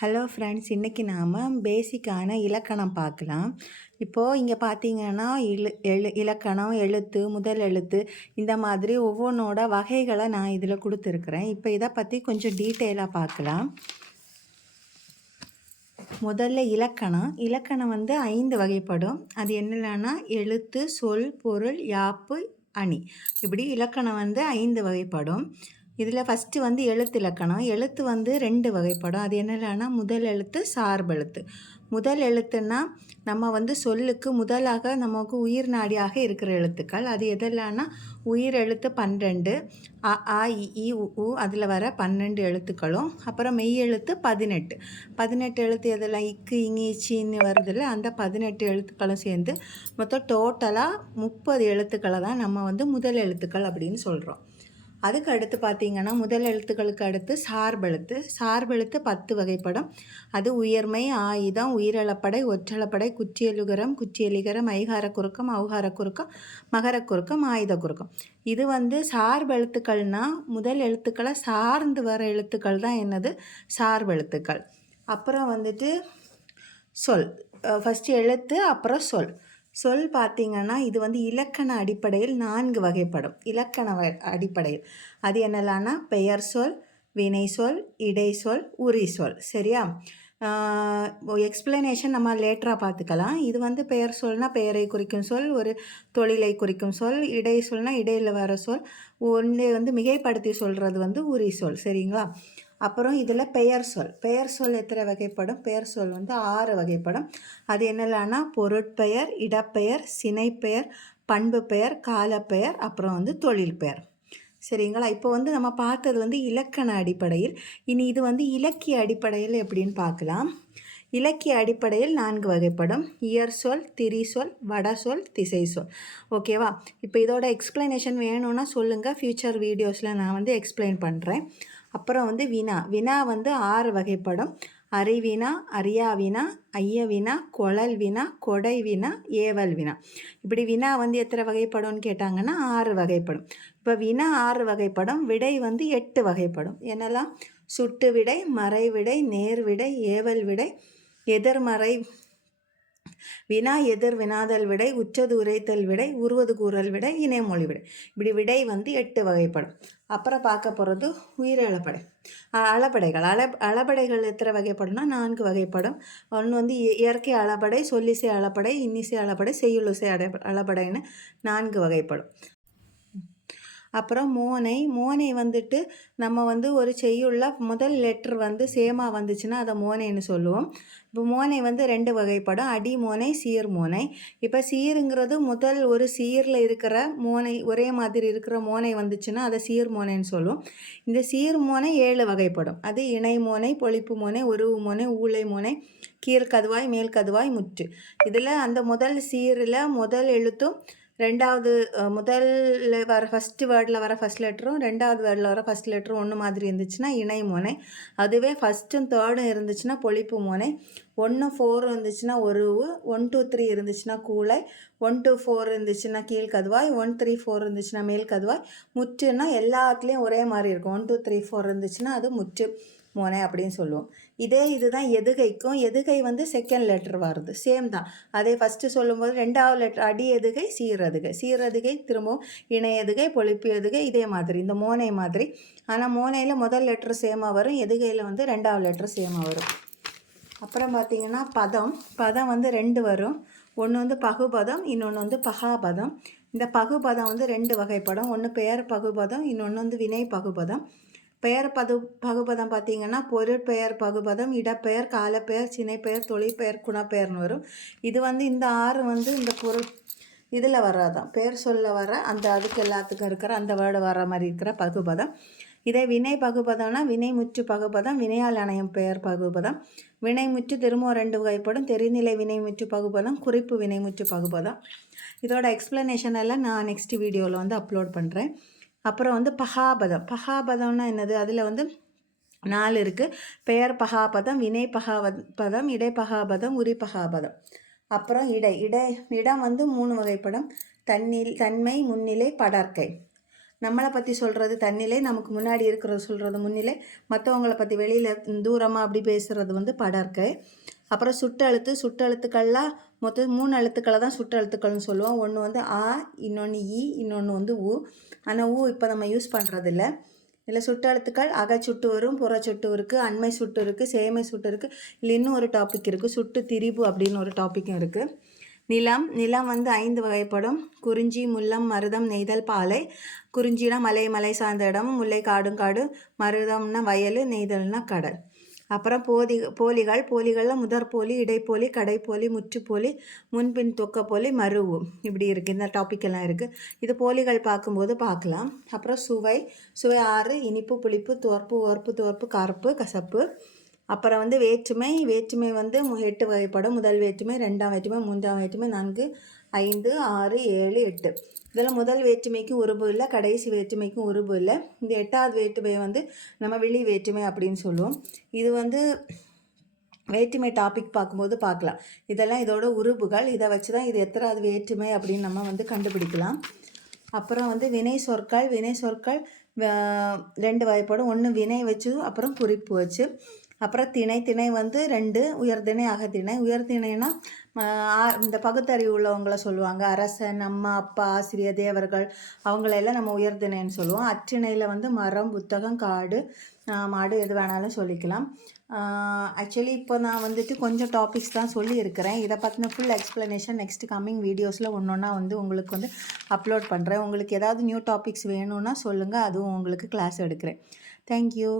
Hello friends, இன்றைக்கி நாம் பேசிக்கான இலக்கணம் பார்க்கலாம். இப்போது இங்கே பார்த்தீங்கன்னா இலக்கணம், எழுத்து, முதல் எழுத்து இந்த மாதிரி ஒவ்வொன்றோட வகைகளை நான் இதில் கொடுத்துருக்குறேன். இப்போ இதை பற்றி கொஞ்சம் டீட்டெயிலாக பார்க்கலாம். முதல்ல இலக்கணம் வந்து 5 வகைப்படும். அது என்னென்னா எழுத்து, சொல், பொருள், யாப்பு, அணி. இப்படி இலக்கணம் வந்து 5 வகைப்படும். இதில் ஃபஸ்ட்டு வந்து எழுத்து இலக்கணம். எழுத்து வந்து 2 வகைப்படும். அது என்னென்னா முதல் எழுத்து, சார்பெழுத்து. முதல் எழுத்துன்னா நம்ம வந்து சொல்லுக்கு முதலாக நமக்கு உயிர் நாடியாக இருக்கிற எழுத்துக்கள். அது எதெல்லாம்னா உயிர் எழுத்து 12, அ ஆ இ ஈ உ அதில் வர 12 எழுத்துக்களும், அப்புறம் மெய் எழுத்து 18 எழுத்து எதெல்லாம் இக்கு இங்கி சீன்னு வருதில்ல, அந்த 18 எழுத்துக்களும் சேர்ந்து மொத்தம் டோட்டலாக 30 எழுத்துக்களை தான் நம்ம வந்து முதல் எழுத்துக்கள் அப்படின்னு சொல்கிறோம். அதுக்கு அடுத்து பார்த்திங்கன்னா முதல் எழுத்துக்களுக்கு அடுத்து சார்பெழுத்து 10 வகைப்படும். அது உயர்மை, ஆயுதம், உயிரெழப்படை, ஒற்றளப்படை, குற்றியலுகரம், குற்றியலிகரம், ஐகார குறுக்கம், ஔகார குறுக்கம், மகர குறுக்கம், ஆயுத குறுக்கம். இது வந்து சார்பெழுத்துக்கள்னால் முதல் எழுத்துக்களை சார்ந்து வர எழுத்துக்கள் தான் என்னது சார்பெழுத்துக்கள். அப்புறம் வந்துட்டு சொல். ஃபஸ்ட்டு எழுத்து, அப்புறம் சொல் பார்த்திங்கன்னா இது வந்து இலக்கண அடிப்படையில் 4 வகைப்படும். இலக்கண அடிப்படையில் அது என்னெல்லாம்னா பெயர் சொல், வினை சொல், இடை சொல், உரி சொல். சரியா? எக்ஸ்பிளனேஷன் நம்ம லேட்டராக பார்த்துக்கலாம். இது வந்து பெயர் சொல்னால் பெயரை குறிக்கும் சொல், ஒரு தொழிலை குறிக்கும் சொல். இடை சொல்னால் இடையில் வர சொல். ஒன்று வந்து மிகைப்படுத்தி சொல்கிறது வந்து உரி சொல். சரிங்களா? அப்புறம் இதில் பெயர் சொல் எத்தனை வகைப்படும்? பெயர் சொல் வந்து 6 வகைப்படும். அது என்னெல்லாம்னா பொருட்பெயர், இடப்பெயர், சினைப்பெயர், பண்பு பெயர், காலப்பெயர், அப்புறம் வந்து தொழில் பெயர். சரிங்களா? இப்போ வந்து நம்ம பார்த்தது வந்து இலக்கண அடிப்படையில். இனி இது வந்து இலக்கிய அடிப்படையில் எப்படின்னு பார்க்கலாம். இலக்கிய அடிப்படையில் 4 வகைப்படும். இயற் சொல், திரி சொல், வட சொல், திசை சொல். ஓகேவா? இப்போ இதோட எக்ஸ்பிளனேஷன் வேணும்னா சொல்லுங்கள், ஃப்யூச்சர் வீடியோஸில் நான் வந்து எக்ஸ்பிளைன் பண்ணுறேன். அப்புறம் வந்து வினா வந்து 6 வகைப்படும். அறிவினா, அறியா வினா, ஐய வினா, கொழல் வினா, கொடை வினா, ஏவல் வினா. இப்படி வினா வந்து எத்தனை வகைப்படும்னு கேட்டாங்கன்னா 6 வகைப்படும். இப்போ வினா 6 வகைப்படும். விடை வந்து 8 வகைப்படும். என்னெல்லாம்? சுட்டு விடை, மறை விடை, நேர் விடை, ஏவல் விடை, எதிர்மறை வினா, எதிர் வினாதல் விடை, உற்றது உரைத்தல் விடை, உருவது கூறல் விடை, இணைமொழி விடை. இப்படி விடை வந்து 8 வகைப்படும். அப்புறம் பார்க்க போகிறது உயிரிழப்படை. அளபடைகள் எத்தனை வகைப்படும்னா 4 வகைப்படும். ஒன்று வந்து இயற்கை அளபடை, சொல்லிசை அளபடை, இன்னிசை அளபடை, செய்யுளிசை அளபடைன்னு 4 வகைப்படும். அப்புறம் மோனை வந்துட்டு நம்ம வந்து ஒரு செய்யுள்ள முதல் லெட்ரு வந்து சேமாக வந்துச்சுன்னா அதை மோனைன்னு சொல்லுவோம். இப்போ மோனை வந்து 2 வகைப்படும். அடி மோனை, சீர் மோனை. இப்போ சீருங்கிறது முதல் ஒரு சீரில் இருக்கிற மோனை, ஒரே மாதிரி இருக்கிற மோனை வந்துச்சுன்னா அதை சீர் மோனைன்னு சொல்லுவோம். இந்த சீர் மோனை 7 வகைப்படும். அது இணை மோனை, பொழிப்பு மோனை, உருவு மோனை, ஊளை மோனை, கீழ்கதுவாய், மேல் கதுவாய், முற்று. இதில் அந்த முதல் சீரில் முதல் எழுத்தும் ரெண்டாவது முதல்ல வர ஃபஸ்ட்டு வேர்டில் வர ஃபஸ்ட் லெட்டரும் ரெண்டாவது வேர்டில் வர ஃபஸ்ட் லெட்டரும் ஒன்று மாதிரி இருந்துச்சுன்னா இணை மோனை. அதுவே ஃபஸ்ட்டும் தேர்டும் இருந்துச்சுன்னா பொழிப்பு மோனை. 1 4 இருந்துச்சுன்னா உருவு, 1 2 3 இருந்துச்சுன்னா கூளை, 1 2 4 இருந்துச்சுன்னா கீழ்கதுவாய், 1 3 4 இருந்துச்சுன்னா மேல் கதுவாய், முற்றுன்னா எல்லாத்துலேயும் ஒரே மாதிரி இருக்கும். 1 2 3 4 இருந்துச்சுன்னா அது முற்று மோனை அப்படின்னு சொல்லுவோம். இதுதான் எதுகைக்கும். எதுகை வந்து செகண்ட் லெட்டர் வருது, சேம் தான். அதே ஃபஸ்ட்டு சொல்லும்போது 2வது லெட்டர் அடி எதுகை, சீரதுகை, திரும்பவும் இணை எதுகை, பொழிப்பு எதுகை, இதே மாதிரி இந்த மோனை மாதிரி. ஆனால் மோனையில் முதல் லெட்டர் சேமாக வரும், எதுகையில் வந்து 2வது லெட்டர் சேமாக வரும். அப்புறம் பார்த்திங்கன்னா பதம் வந்து 2 வரும். ஒன்று வந்து பகுபதம், இன்னொன்று வந்து பகாபதம். இந்த பகுபதம் வந்து 2 வகைப்படும். ஒன்று பெயர் பகுபதம், இன்னொன்று வந்து வினை பகுபதம். பெயர் பகுபதம் பார்த்திங்கன்னா பொருட்பெயர் பகுபதம், இடப்பெயர், காலப்பெயர், சினைப்பெயர், தொழிற்பெயர், குணப்பெயர்னு வரும். இது வந்து இந்த 6 வந்து இந்த பொருள் இதில் வர்றதான் பெயர் சொல்ல வர அந்த அதுக்கு எல்லாத்துக்கும் இருக்கிற அந்த வேர்டு வர மாதிரி இருக்கிற பகுபதம். இதே வினை பகுபதம்னா வினை முற்று பகுபதம், வினையால் அணையும் பெயர் பகுபதம். வினை முற்று திரும்ப 2 வகைப்படும். தெரிநிலை வினை முற்று பகுபதம், குறிப்பு வினை முற்று பகுபதம். இதோட எக்ஸ்ப்ளனேஷன் எல்லாம் நான் நெக்ஸ்ட் வீடியோவில் வந்து அப்லோட் பண்ணுறேன். அப்புறம் வந்து பகாபதம்னா என்னது? அதில் வந்து 4 இருக்குது. பெயர் பகாபதம், வினை பகாபதம், இடை பகாபதம், உரி பகாபதம். அப்புறம் இடம் வந்து 3 வகைப்படும். தன்மை, முன்னிலை, படர்க்கை. நம்மளை பற்றி சொல்கிறது தன்னிலை, நமக்கு முன்னாடி இருக்கிறது சொல்கிறது முன்னிலை, மற்றவங்கள பற்றி வெளியில் தூரமாக அப்படி பேசுகிறது வந்து படர்க்கை. அப்புறம் சுட்டெழுத்து, சுட்டெழுத்துக்கள்லாம் மொத்தம் 3 எழுத்துக்களை தான் சுட்டெழுத்துக்கள்னு சொல்லுவோம். ஒன்று வந்து ஆ, இன்னொன்று ஈ, இன்னொன்று வந்து ஊ. ஆனால் ஊ இப்போ நம்ம யூஸ் பண்ணுறதில்ல. இதில் சுட்டெழுத்துக்கள் அகச்சுட்டு வரும், புறச்சுட்டு இருக்குது, அண்மை சுட்டு இருக்குது, சேமை சுட்டு இருக்குது. இல்லை இன்னும் ஒரு டாபிக் இருக்குது, சுட்டு திரிபு அப்படின்னு ஒரு டாப்பிக்கும் இருக்குது. நிலம், நிலம் வந்து 5 வகைப்படும். குறிஞ்சி, முல்லம், மருதம், நெய்தல், பாலை. குறிஞ்சினா மலை, மலை சார்ந்த இடம். முல்லை காடும் காடு. மருதம்னா வயல். நெய்தல்னா கடல். அப்புறம் போலிகள், போலிகளில் முதற்போலி, இடைப்போலி, கடைப்போலி, முற்றுப்போலி, முன்பின் தொக்கப்போலி, மருவு, இப்படி இருக்குது. இந்த டாபிக் எல்லாம் இருக்குது. இது போலிகள் பார்க்கும்போது பார்க்கலாம். அப்புறம் சுவை, சுவை 6: இனிப்பு, புளிப்பு, துவர்ப்பு, ஓர்ப்பு, துவர்ப்பு, கருப்பு, கசப்பு. அப்புறம் வந்து வேற்றுமை, வேற்றுமை வந்து 8 வகைப்படும். முதல் வேற்றுமை, 2ஆம் வேற்றுமை, 3ஆம் வேற்றுமை, 4, 5, 6, 7, 8. இதில் முதல் வேற்றுமைக்கு உருபு இல்லை, கடைசி வேற்றுமைக்கும் உருபு இல்லை. இந்த 8ஆவது வேற்றுமை வந்து நம்ம வெளி வேற்றுமை அப்படின்னு சொல்லுவோம். இது வந்து வேற்றுமை டாபிக் பார்க்கும்போது பார்க்கலாம். இதெல்லாம் இதோட உருபுகள். இதை வச்சு தான் இது எத்தனாவது வேற்றுமை அப்படின்னு நம்ம வந்து கண்டுபிடிக்கலாம். அப்புறம் வந்து வினை சொற்கள், வினை சொற்கள் 2 வகைப்படும். ஒன்று வினை வச்சு, அப்புறம் குறிப்பு வச்சு. அப்புறம் திணை, திணை வந்து 2: உயர்திணை, அகத்திணை. உயர்திணைனா இந்த பகுத்தறிவு உள்ளவங்கள சொல்லுவாங்க. அரசன், அம்மா, அப்பா, ஆசிரியர், தேவர்கள், அவங்களெல்லாம் நம்ம உயர்திணைன்னு சொல்லுவோம். அற்றிணையில் வந்து மரம், புத்தகம், காடு, மாடு, எது வேணாலும் சொல்லிக்கலாம். ஆக்சுவலி இப்போ நான் வந்துட்டு கொஞ்சம் டாபிக்ஸ் தான் சொல்லியிருக்கிறேன். இதை பற்றின ஃபுல் எக்ஸ்ப்ளனேஷன் நெக்ஸ்ட் கம்மிங் வீடியோஸில் ஒன்றா வந்து உங்களுக்கு வந்து அப்லோட் பண்ணுறேன். உங்களுக்கு ஏதாவது நியூ டாபிக்ஸ் வேணும்னா சொல்லுங்கள், அதுவும் உங்களுக்கு கிளாஸ் எடுக்கிறேன். தேங்க்யூ.